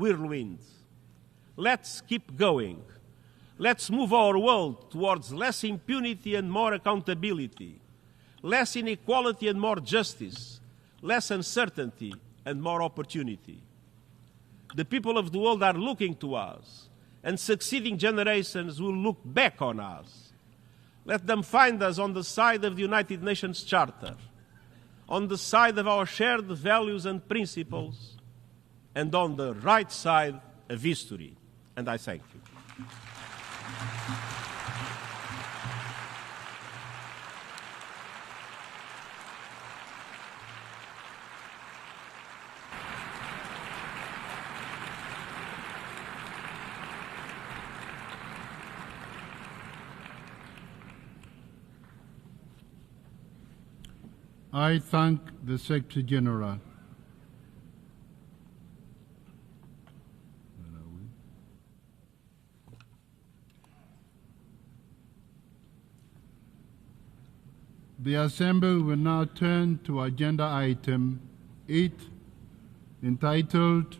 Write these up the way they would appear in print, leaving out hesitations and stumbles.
whirlwind. Let's keep going. Let's move our world towards less impunity and more accountability, less inequality and more justice, less uncertainty and more opportunity. The people of the world are looking to us, and succeeding generations will look back on us. Let them find us on the side of the United Nations Charter, on the side of our shared values and principles, and on the right side of history. And I thank you. I thank the Secretary General. The Assembly will now turn to Agenda Item 8, entitled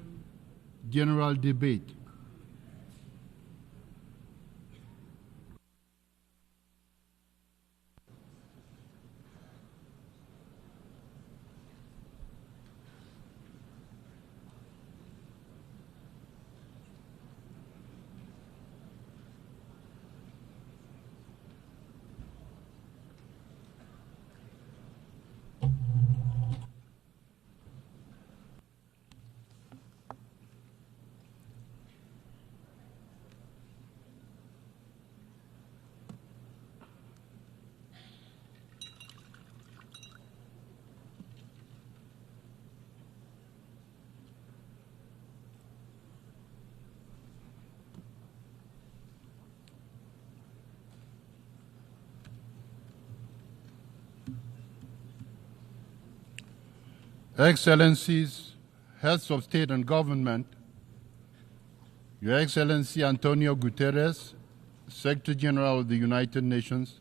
General Debate. Excellencies, Heads of State and Government, Your Excellency Antonio Guterres, Secretary General of the United Nations,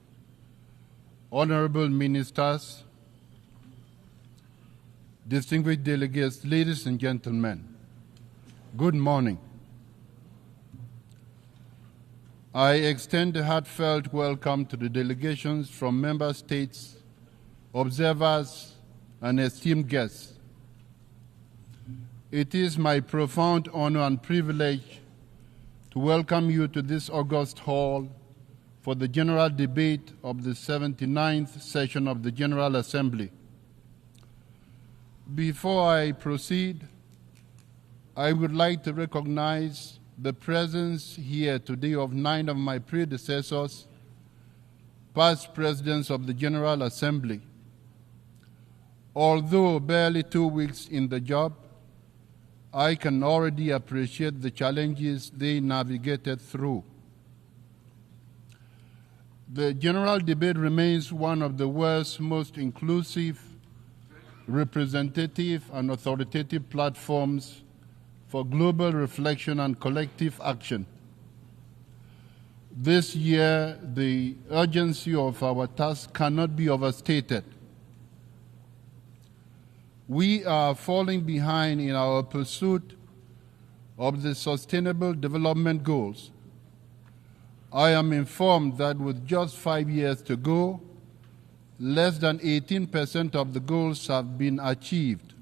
Honorable Ministers, distinguished delegates, ladies and gentlemen, good morning. I extend a heartfelt welcome to the delegations from member states, observers, and esteemed guests. It is my profound honor and privilege to welcome you to this august hall for the general debate of the 79th session of the General Assembly. Before I proceed, I would like to recognize the presence here today of 9 of my predecessors, past presidents of the General Assembly. Although barely 2 weeks in the job, I can already appreciate the challenges they navigated through. The general debate remains one of the world's most inclusive, representative, and authoritative platforms for global reflection and collective action. This year, the urgency of our task cannot be overstated. We are falling behind in our pursuit of the Sustainable Development Goals. I am informed that with just 5 years to go, less than 18% of the goals have been achieved.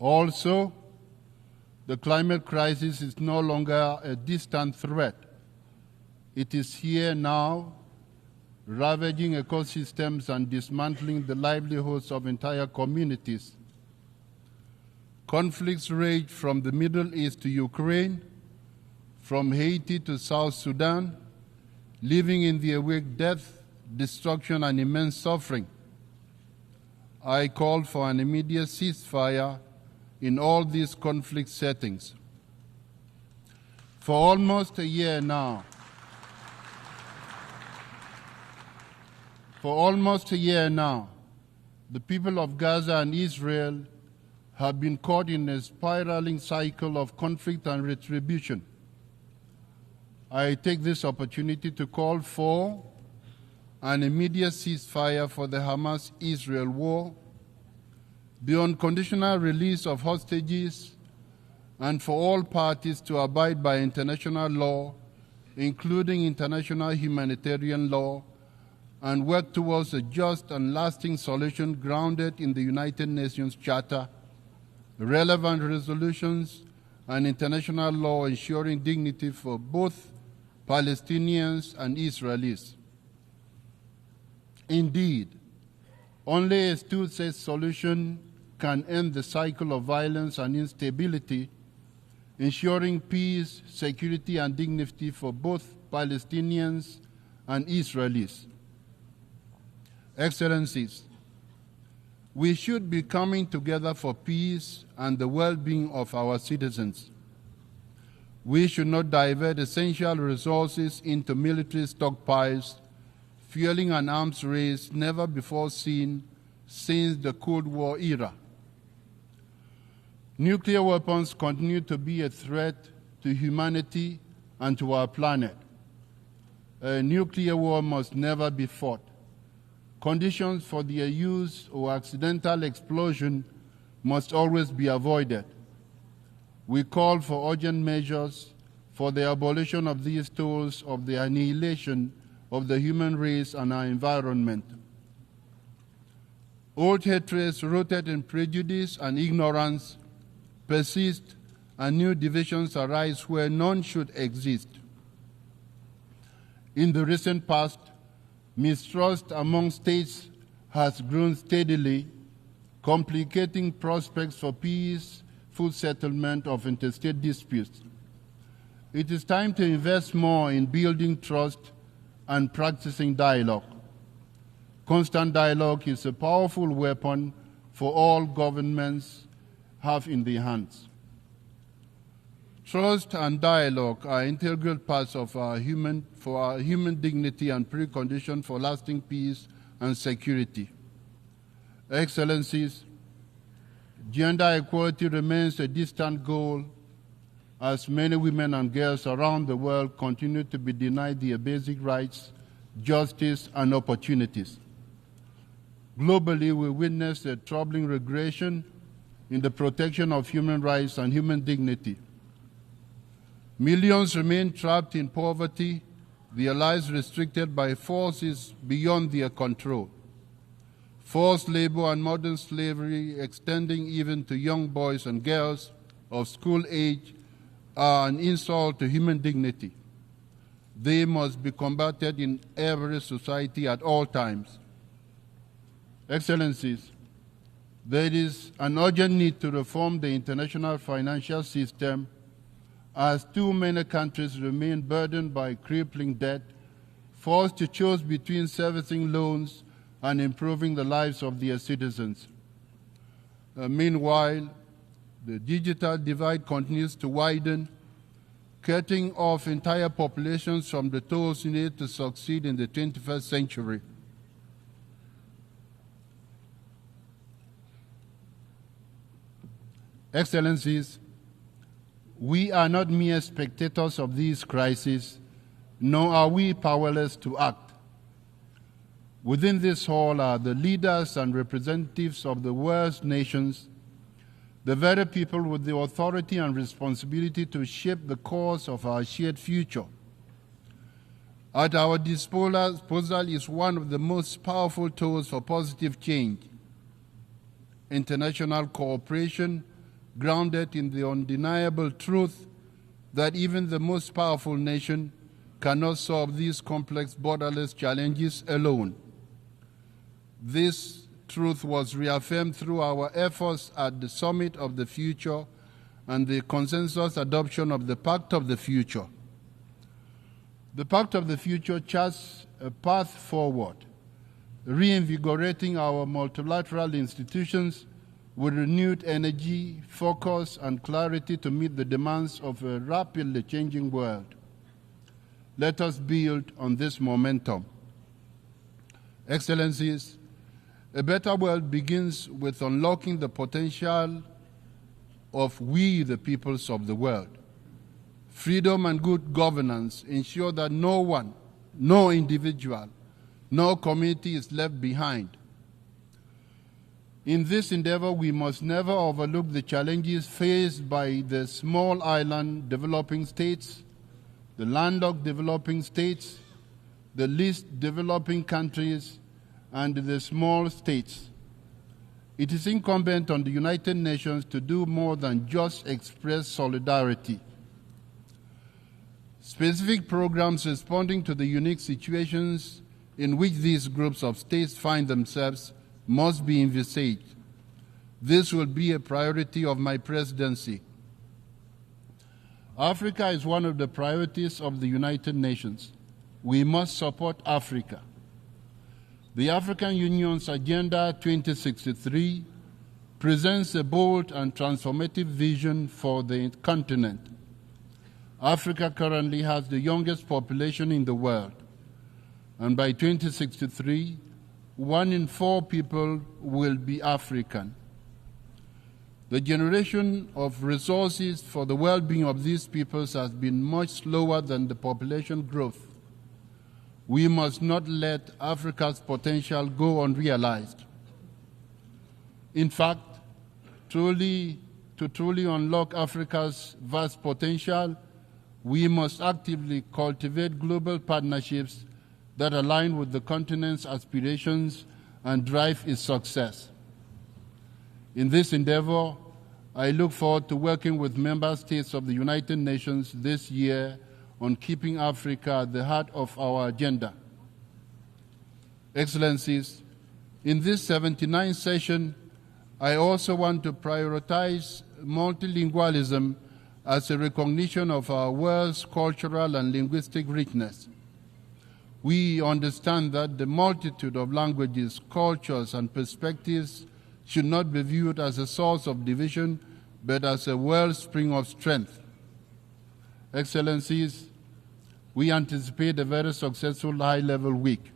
Also, the climate crisis is no longer a distant threat. It is here now, ravaging ecosystems and dismantling the livelihoods of entire communities. Conflicts rage from the Middle East to Ukraine, from Haiti to South Sudan, leaving in their wake death, destruction, and immense suffering. I call for an immediate ceasefire in all these conflict settings. For almost a year now, the people of Gaza and Israel have been caught in a spiraling cycle of conflict and retribution. I take this opportunity to call for an immediate ceasefire for the Hamas-Israel war, the unconditional release of hostages, and for all parties to abide by international law, including international humanitarian law, and work towards a just and lasting solution grounded in the United Nations Charter, relevant resolutions, and international law ensuring dignity for both Palestinians and Israelis. Indeed, only a two-state solution can end the cycle of violence and instability, ensuring peace, security, and dignity for both Palestinians and Israelis. Excellencies, we should be coming together for peace and the well-being of our citizens. We should not divert essential resources into military stockpiles, fueling an arms race never before seen since the Cold War era. Nuclear weapons continue to be a threat to humanity and to our planet. A nuclear war must never be fought. Conditions for their use or accidental explosion must always be avoided. We call for urgent measures for the abolition of these tools of the annihilation of the human race and our environment. Old hatreds rooted in prejudice and ignorance persist, and new divisions arise where none should exist. In the recent past, mistrust among states has grown steadily, complicating prospects for peaceful settlement of interstate disputes. It is time to invest more in building trust and practicing dialogue. Constant dialogue is a powerful weapon for all governments have in their hands. Trust and dialogue are integral parts of our human dignity and precondition for lasting peace and security. Excellencies, gender equality remains a distant goal as many women and girls around the world continue to be denied their basic rights, justice, and opportunities. Globally, we witness a troubling regression in the protection of human rights and human dignity. Millions remain trapped in poverty, their lives restricted by forces beyond their control. Forced labor and modern slavery, extending even to young boys and girls of school age, are an insult to human dignity. They must be combated in every society at all times. Excellencies, there is an urgent need to reform the international financial system as too many countries remain burdened by crippling debt, forced to choose between servicing loans and improving the lives of their citizens. Meanwhile, the digital divide continues to widen, cutting off entire populations from the tools needed to succeed in the 21st century. Excellencies, we are not mere spectators of these crises, nor are we powerless to act. Within this hall are the leaders and representatives of the world's nations, the very people with the authority and responsibility to shape the course of our shared future. At our disposal is one of the most powerful tools for positive change: international cooperation grounded in the undeniable truth that even the most powerful nation cannot solve these complex borderless challenges alone. This truth was reaffirmed through our efforts at the Summit of the Future and the consensus adoption of the Pact of the Future. The Pact of the Future charts a path forward, reinvigorating our multilateral institutions with renewed energy, focus, and clarity to meet the demands of a rapidly changing world. Let us build on this momentum. Excellencies, a better world begins with unlocking the potential of we, the peoples of the world. Freedom and good governance ensure that no one, no individual, no community is left behind. In this endeavor, we must never overlook the challenges faced by the small island developing states, the landlocked developing states, the least developing countries, and the small states. It is incumbent on the United Nations to do more than just express solidarity. Specific programs responding to the unique situations in which these groups of states find themselves must be envisaged. This will be a priority of my presidency. Africa is one of the priorities of the United Nations. We must support Africa. The African Union's Agenda 2063 presents a bold and transformative vision for the continent. Africa currently has the youngest population in the world, and by 2063, 1 in 4 people will be African. The generation of resources for the well-being of these peoples has been much slower than the population growth. We must not let Africa's potential go unrealized. In fact, to truly unlock Africa's vast potential, we must actively cultivate global partnerships that align with the continent's aspirations and drive its success. In this endeavor, I look forward to working with member states of the United Nations this year on keeping Africa at the heart of our agenda. Excellencies, in this 79th session, I also want to prioritize multilingualism as a recognition of our world's cultural and linguistic richness. We understand that the multitude of languages, cultures, and perspectives should not be viewed as a source of division, but as a wellspring of strength. Excellencies, we anticipate a very successful high-level week.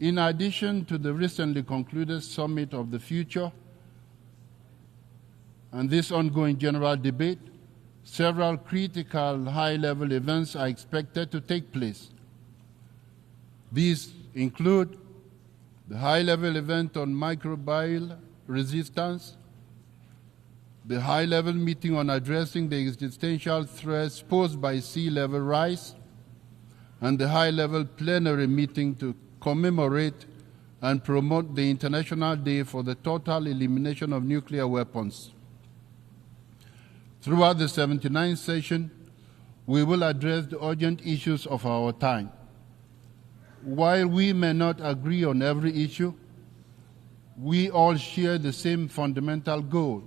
In addition to the recently concluded Summit of the Future and this ongoing general debate, several critical high-level events are expected to take place. These include the high-level event on microbial resistance, the high-level meeting on addressing the existential threats posed by sea level rise, and the high-level plenary meeting to commemorate and promote the International Day for the Total Elimination of Nuclear Weapons. Throughout the 79th session, we will address the urgent issues of our time. While we may not agree on every issue, we all share the same fundamental goal: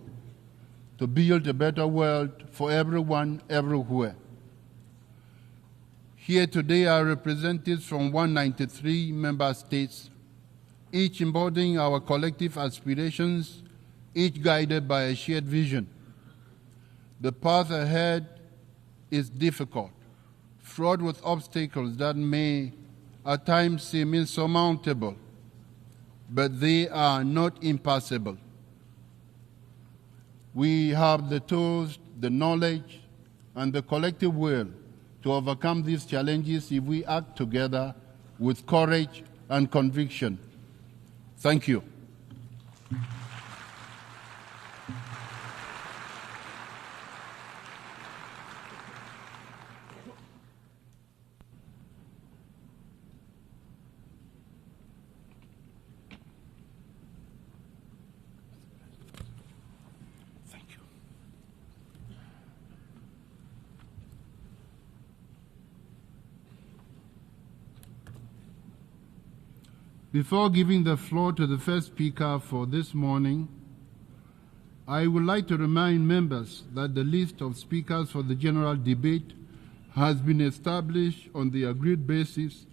to build a better world for everyone, everywhere. Here today are representatives from 193 member states, each embodying our collective aspirations, each guided by a shared vision. The path ahead is difficult, fraught with obstacles that may at times seem insurmountable, but they are not impassable. We have the tools, the knowledge, and the collective will to overcome these challenges if we act together with courage and conviction. Thank you. Before giving the floor to the first speaker for this morning, I would like to remind members that the list of speakers for the general debate has been established on the agreed basis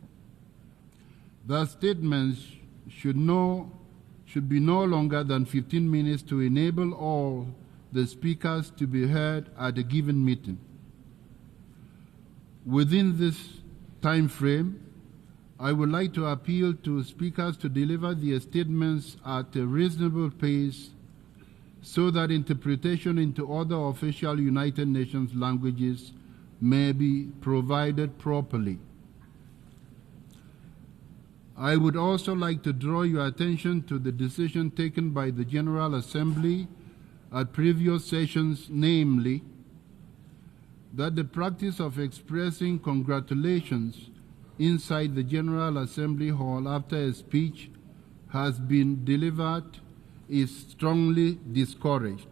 that statements should be no longer than 15 minutes to enable all the speakers to be heard at a given meeting. Within this time frame, I would like to appeal to speakers to deliver their statements at a reasonable pace so that interpretation into other official United Nations languages may be provided properly. I would also like to draw your attention to the decision taken by the General Assembly at previous sessions, namely, that the practice of expressing congratulations inside the General Assembly Hall after a speech has been delivered is strongly discouraged.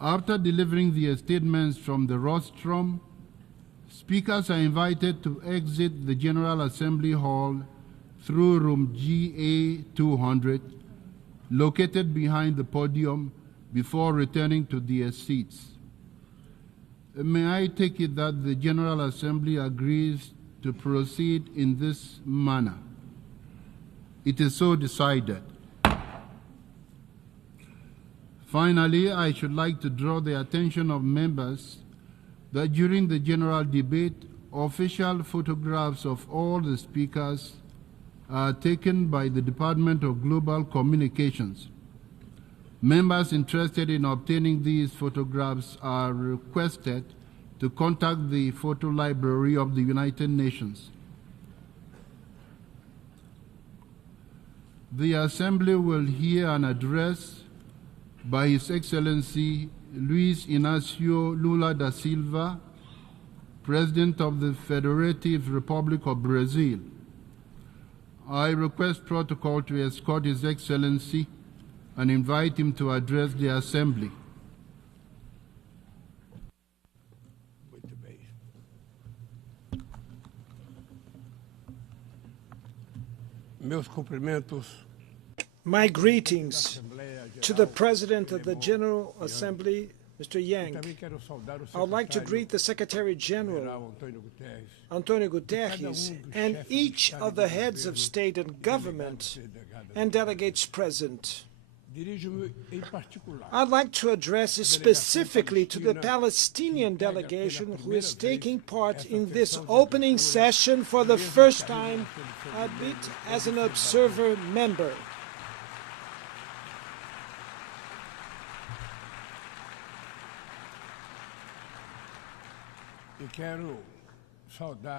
After delivering the statements from the rostrum, speakers are invited to exit the General Assembly Hall through room GA 200, located behind the podium, before returning to their seats. May I take it that the General Assembly agrees to proceed in this manner? It is so decided. Finally, I should like to draw the attention of members that during the general debate, official photographs of all the speakers are taken by the Department of Global Communications. Members interested in obtaining these photographs are requested to contact the Photo Library of the United Nations. The Assembly will hear an address by His Excellency Luis Inácio Lula da Silva, President of the Federative Republic of Brazil. I request protocol to escort His Excellency and invite him to address the Assembly. Muito bem. Meus cumprimentos. My greetings to the President of the General Assembly, Mr. Yang. I would like to greet the Secretary General, Antonio Guterres, and each of the heads of state and government and delegates present. I'd like to address specifically to the Palestinian delegation who is taking part in this opening session for the first time, albeit as an observer member.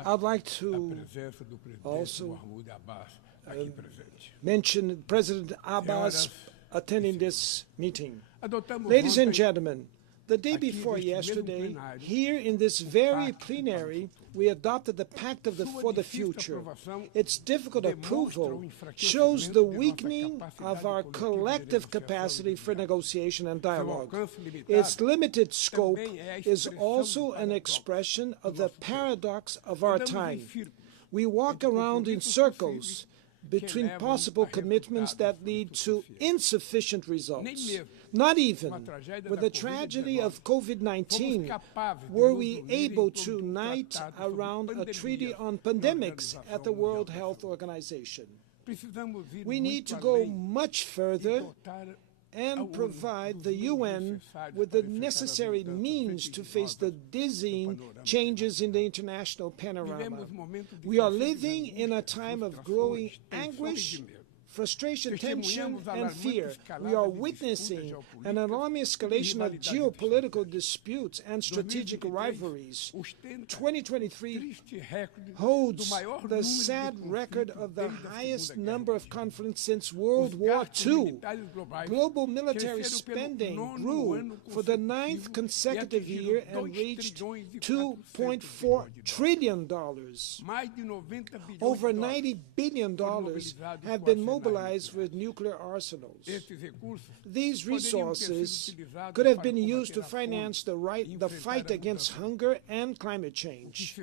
I'd like to also mention President Abbas attending this meeting. Ladies and gentlemen, the day before yesterday, here in this very plenary, we adopted the Pact for the Future. Its difficult approval shows the weakening of our collective capacity for negotiation and dialogue. Its limited scope is also an expression of the paradox of our time. We walk around in circles between possible commitments that lead to insufficient results. Not even with the tragedy of COVID-19 were we able to unite around a treaty on pandemics at the World Health Organization. We need to go much further and provide the UN with the necessary means to face the dizzying changes in the international panorama. We are living in a time of growing anguish, frustration, tension, and fear. We are witnessing an alarming escalation of geopolitical disputes and strategic rivalries. 2023 holds the sad record of the highest number of conflicts since World War II. Global military spending grew for the 9th consecutive year and reached $2.4 trillion. Over $90 billion have been mobilized with nuclear arsenals. These resources could have been used to finance the fight against hunger and climate change.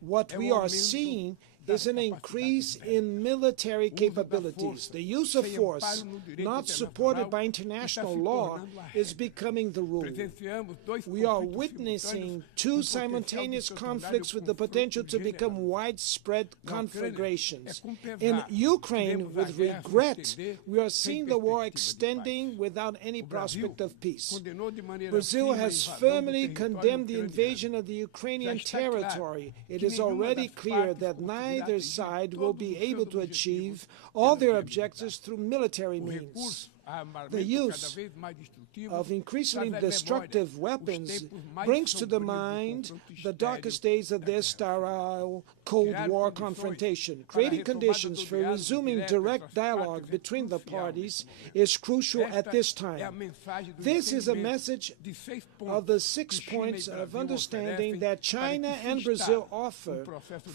What we are seeing is an increase in military capabilities. The use of force, not supported by international law, is becoming the rule. We are witnessing two simultaneous conflicts with the potential to become widespread conflagrations. In Ukraine, with regret, we are seeing the war extending without any prospect of peace. Brazil has firmly condemned the invasion of the Ukrainian territory. It is already clear that neither side will be able to achieve all their objectives through military means. The use of increasingly destructive weapons brings to the mind the darkest days of their sterile Cold War confrontation. Creating conditions for resuming direct dialogue between the parties is crucial at this time. This is a message of the 6 points of understanding that China and Brazil offer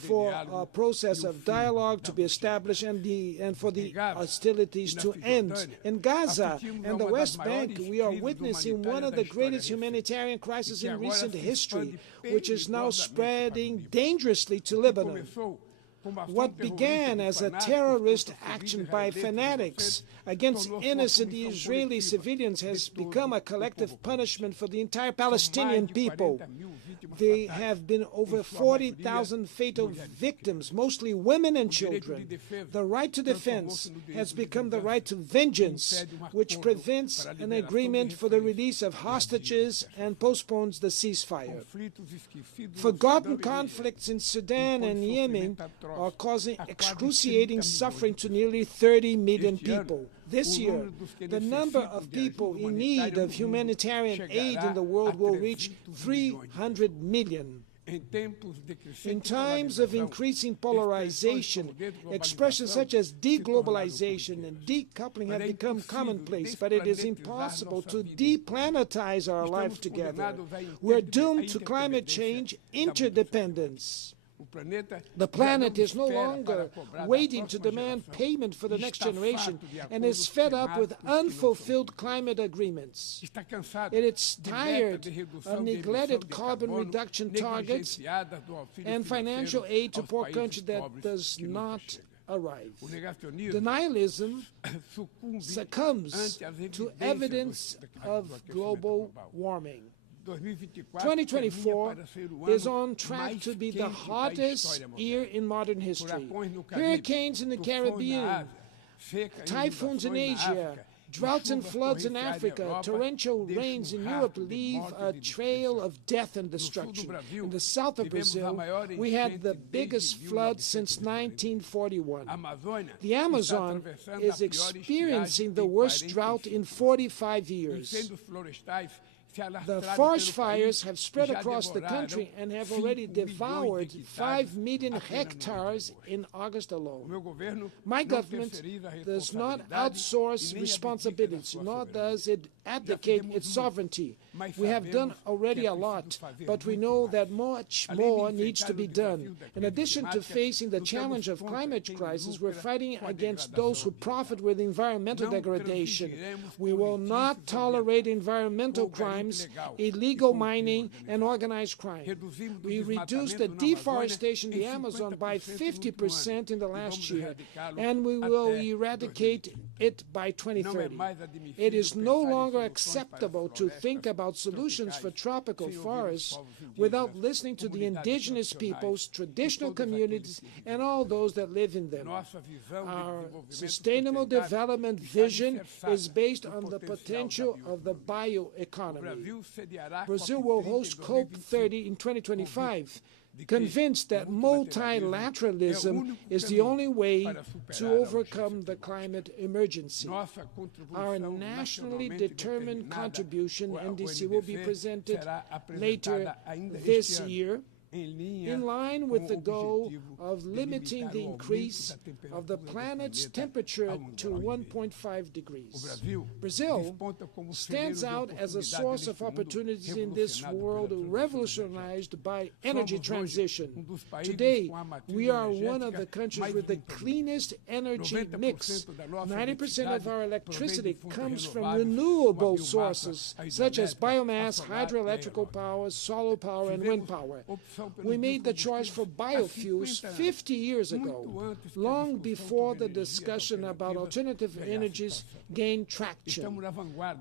for a process of dialogue to be established and for the hostilities to end. In Gaza and the West Bank, we are witnessing one of the greatest humanitarian crises in recent history, which is now spreading dangerously to Lebanon. What began as a terrorist action by fanatics against innocent Israeli civilians has become a collective punishment for the entire Palestinian people. There have been over 40,000 fatal victims, mostly women and children. The right to defense has become the right to vengeance, which prevents an agreement for the release of hostages and postpones the ceasefire. Forgotten conflicts in Sudan and Yemen are causing excruciating suffering to nearly 30 million people. This year, the number of people in need of humanitarian aid in the world will reach 300 million. In times of increasing polarization, expressions such as deglobalization and decoupling have become commonplace, but it is impossible to deplanetize our life together. We're doomed to climate change interdependence. The planet is no longer waiting to demand payment for the next generation and is fed up with unfulfilled climate agreements. It is tired of neglected carbon reduction targets and financial aid to poor countries that does not arrive. Denialism succumbs to evidence of global warming. 2024 is on track to be the hottest year in modern history. Hurricanes in the Caribbean, typhoons in Asia, droughts and floods in Africa, torrential rains in Europe leave a trail of death and destruction. In the south of Brazil, we had the biggest flood since 1941. The Amazon is experiencing the worst drought in 45 years. The forest fires have spread across the country and have already devoured 5 million hectares in August alone. My government does not outsource responsibility, nor does it abdicate its sovereignty. We have done already a lot, but we know that much more needs to be done. In addition to facing the challenge of climate crisis, we're fighting against those who profit with environmental degradation. We will not tolerate environmental crimes, illegal mining, and organized crime. We reduced the deforestation in the Amazon by 50% in the last year, and we will eradicate it by 2030. It is no longer acceptable to think about solutions for tropical forests without listening to the indigenous peoples, traditional communities, and all those that live in them. Our sustainable development vision is based on the potential of the bioeconomy. Brazil will host COP30 in 2025, convinced that multilateralism is the only way to overcome the climate emergency. Our nationally determined contribution, NDC, will be presented later this year, in line with the goal of limiting the increase of the planet's temperature to 1.5 degrees. Brazil stands out as a source of opportunities in this world revolutionized by energy transition. Today, we are one of the countries with the cleanest energy mix. 90% of our electricity comes from renewable sources, such as biomass, hydroelectrical power, solar power, and wind power. We made the choice for biofuels 50 years ago, long before the discussion about alternative energies gained traction.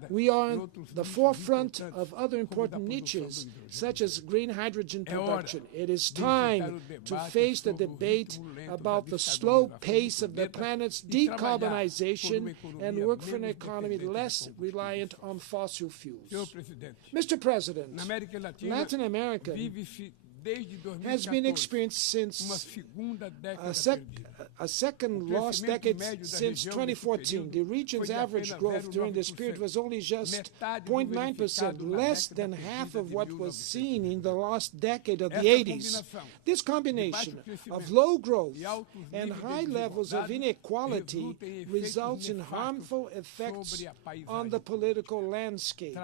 We are on the forefront of other important niches, such as green hydrogen production. It is time to face the debate about the slow pace of the planet's decarbonization and work for an economy less reliant on fossil fuels. Mr. President, Latin America has been experienced since a second lost decade since 2014. The region's average growth during this period was only just 0.9%, less than half of what was seen in the last decade of the 80s. This combination of low growth and high levels of inequality results in harmful effects on the political landscape.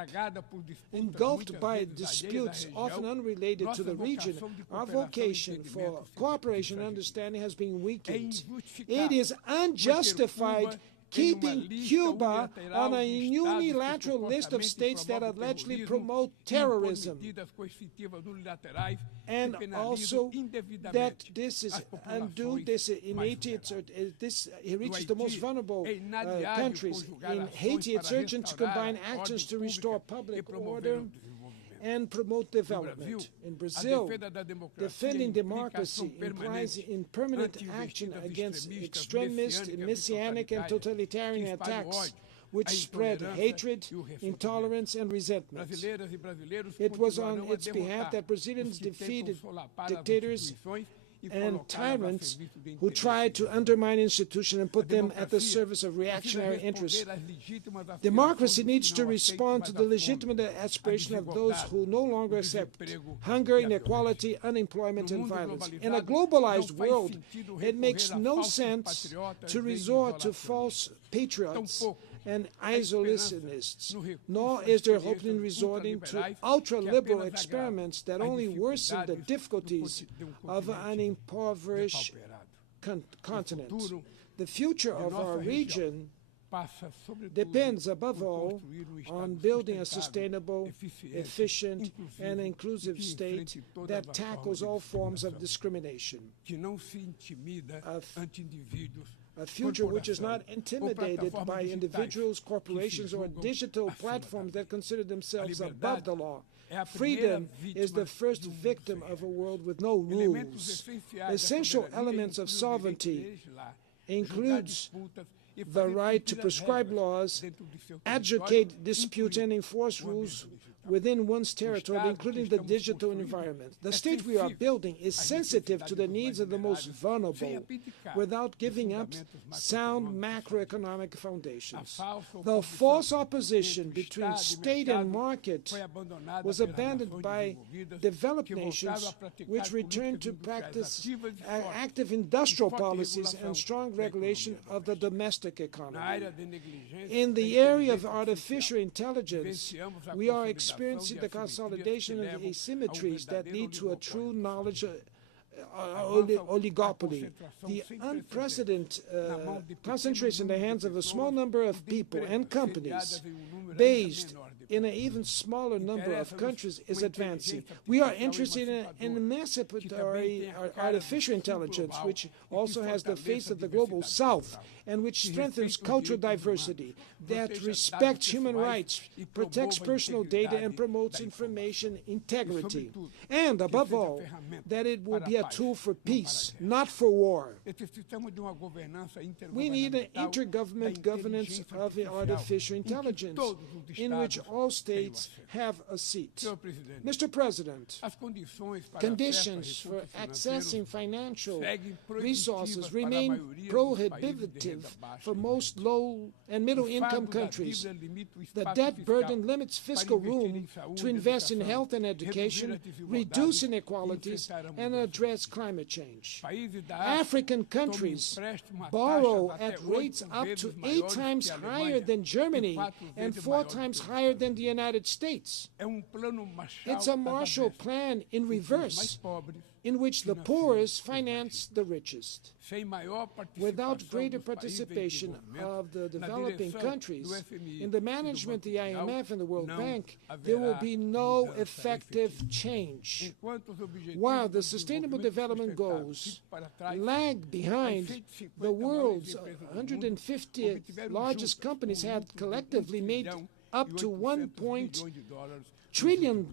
Engulfed by disputes often unrelated to the region, our vocation for cooperation and understanding has been weakened. It is unjustified keeping Cuba on a unilateral list of states that allegedly promote terrorism, and also that this is undue, this reaches the most vulnerable countries. In Haiti, it's urgent to combine actions to restore public order and promote development. In Brazil, defending democracy implies permanent action against extremist, messianic, and totalitarian attacks which spread hatred, intolerance, and resentment. It was on its behalf that Brazilians defeated dictators and tyrants who tried to undermine institutions and put them at the service of reactionary interests. Democracy needs to respond to the legitimate aspiration of those who no longer accept hunger, inequality, unemployment, and violence. In a globalized world, it makes no sense to resort to false patriots and isolationists, nor is there hope in resorting to ultra-liberal experiments that only worsen the difficulties of an impoverished continent. The future of our region depends above all on building a sustainable, efficient, and inclusive state that tackles all forms of discrimination. A future which is not intimidated by individuals, corporations, or digital platforms that consider themselves above the law. Freedom is the first victim of a world with no rules. Essential elements of sovereignty includes the right to prescribe laws, adjudicate disputes, and enforce rules within one's territory, including the digital environment. The state we are building is sensitive to the needs of the most vulnerable, without giving up sound macroeconomic foundations. The false opposition between state and market was abandoned by developed nations, which returned to practice active industrial policies and strong regulation of the domestic economy. In the area of artificial intelligence, we are experiencing the consolidation of the asymmetries that lead to a true knowledge oligopoly. The unprecedented concentration in the hands of a small number of people and companies based in an even smaller number of countries is advancing. We are interested in emancipatory artificial intelligence, which also has the face of the global south and which strengthens cultural diversity, that respects human rights, protects personal data, and promotes information integrity. And, above all, that it will be a tool for peace, not for war. We need an intergovernmental governance of artificial intelligence, in which all states have a seat. Mr. President, conditions for accessing financial resources remain prohibitive for most low and middle income countries. The debt burden limits fiscal room to invest in health and education, reduce inequalities, and address climate change. African countries borrow at rates up to 8 times higher than Germany and 4 times higher than the United States. It's a Marshall Plan in reverse, in which the poorest finance the richest. Without greater participation of the developing countries in the management of the IMF and the World Bank, there will be no effective change. While the Sustainable Development Goals lag behind, the world's 150 largest companies have collectively made up to $1 trillion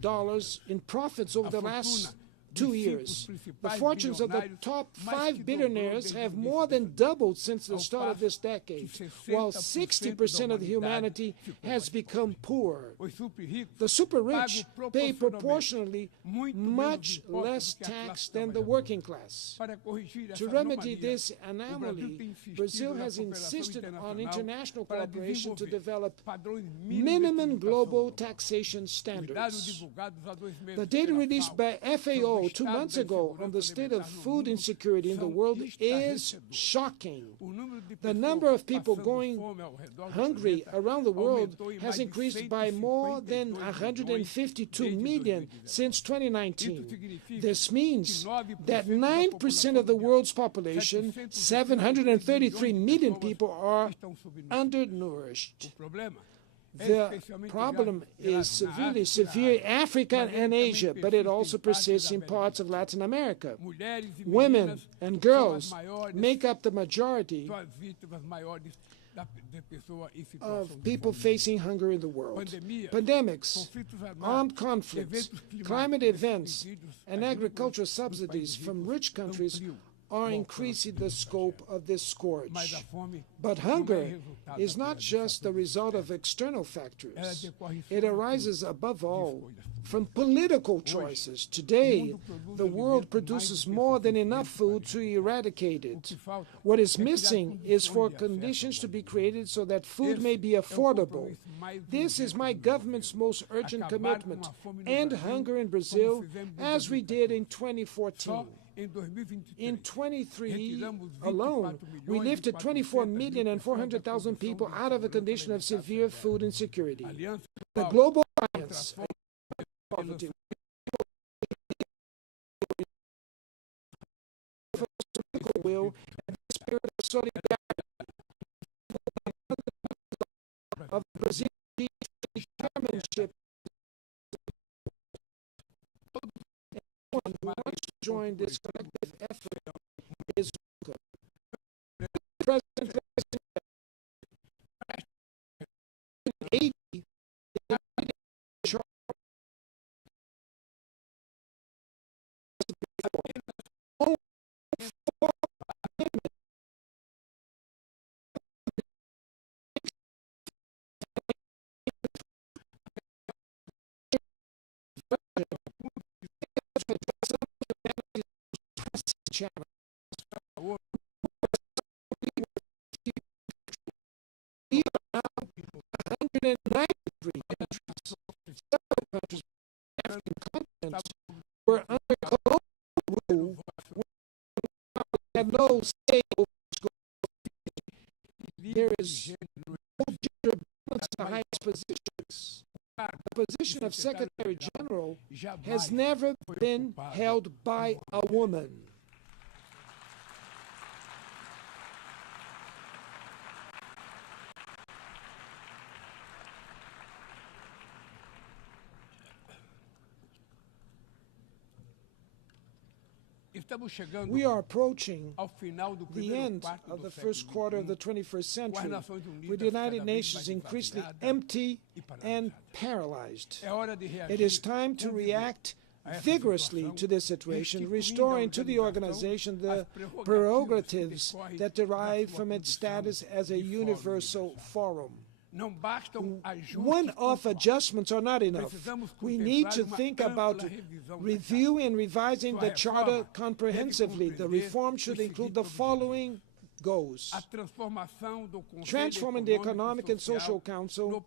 in profits over the last 2 years. The fortunes of the top 5 billionaires have more than doubled since the start of this decade, while 60% of humanity has become poor. The super rich pay proportionally much less tax than the working class. To remedy this anomaly, Brazil has insisted on international cooperation to develop minimum global taxation standards. The data released by FAO 2 months ago on the state of food insecurity in the world is shocking. The number of people going hungry around the world has increased by more than 152 million since 2019. This means that 9% of the world's population, 733 million people, are undernourished. The problem is severely severe in Africa and Asia, but it also persists in parts of Latin America. Women and girls make up the majority of people facing hunger in the world. Pandemics, armed conflicts, climate events, and agricultural subsidies from rich countries are increasing the scope of this scourge. But hunger is not just the result of external factors. It arises above all from political choices. Today, the world produces more than enough food to eradicate it. What is missing is for conditions to be created so that food may be affordable. This is my government's most urgent commitment: end hunger in Brazil, as we did in 2014. In 23 alone, we lifted 24,400,000 people out of a condition of severe food insecurity. The Global Alliance Poverty will and the spirit of solidarity of Brazil's chairmanship. Anyone who wants to join this collective effort is welcome. President 80 193 countries, several countries, African continents, were under colonial rule, had no say over there is no gender balance in the highest positions. The position of Secretary General has never been held by a woman. We are approaching the end of the first quarter of the 21st century, with the United Nations increasingly empty and paralyzed. It is time to react vigorously to this situation, restoring to the organization the prerogatives that derive from its status as a universal forum. One-off adjustments are not enough. We need to think about reviewing and revising the Charter comprehensively. The reform should include the following goals: transforming the Economic and Social Council